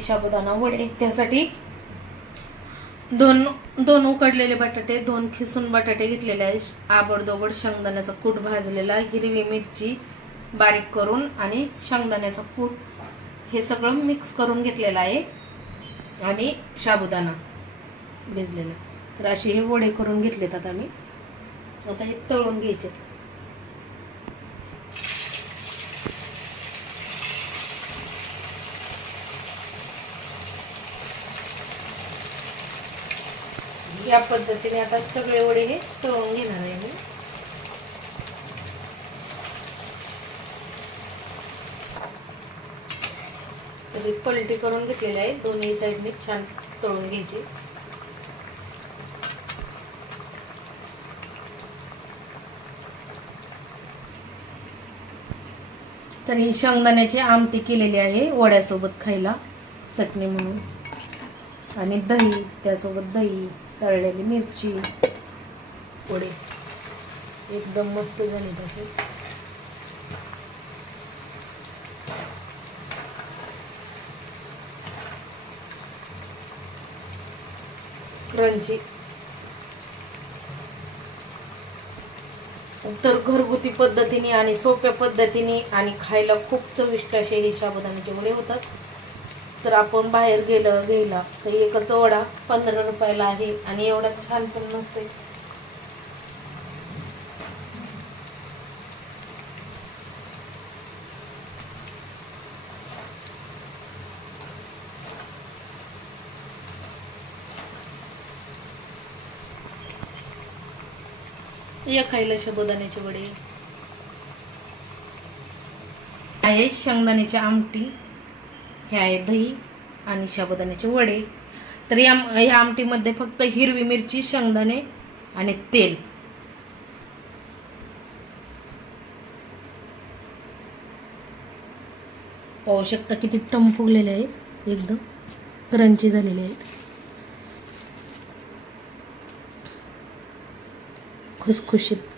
साबुदाणा वडे त्यासाठी दोन दोन उकडलेले बटाटे दोन खिसून बटाटे घेतलेले आहेत. आबडदोबड शेंगदाण्याचा कूट भाजलेला हिरवी मिरची बारीक करून आणि शेंगदाण्याचा कूट हे सगळं मिक्स करून घेतलेलं आहे आणि साबुदाणा भिजलेला. तर असे हे वडे करून घेतलेत आता मी. आता हे तळून घ्यायचे या पद्धतीने आता सगळे वडे हे तळून घेणार आहे मी. तरी पलटी करून घेतलेले आहे दोन्ही साईडने छान तळून घ्यायचे. तर ही शेंगदाण्याची आमटी केलेली आहे वड्यासोबत खायला चटणी म्हणून. आणि दही त्यासोबत दही तळलेली मिरची वडे एकदम मस्त झाले तसे क्रंची तर घरगुती पद्धतीने आणि सोप्या पद्धतीने आणि खायला खूप चविष्ट असे हे शाबुदाण्याचे वडे होतात. तर आपण बाहेर गेलं घ्यायला. तर एकच वडा पंधरा रुपयाला आहे आणि एवढा छान पण नसते या खायला शबोदाण्याचे वडे. आहे शेंगदाण्याची आमटी. हे आहे दही आणि शाबुदाण्याचे वडे. तर या या आमटीमध्ये फक्त हिरवी मिरची शेंगदाणे आणि तेल. पाहू शकता किती टम फुगलेले आहेत. एकदम क्रंची झालेले आहेत. खुसखुशीत.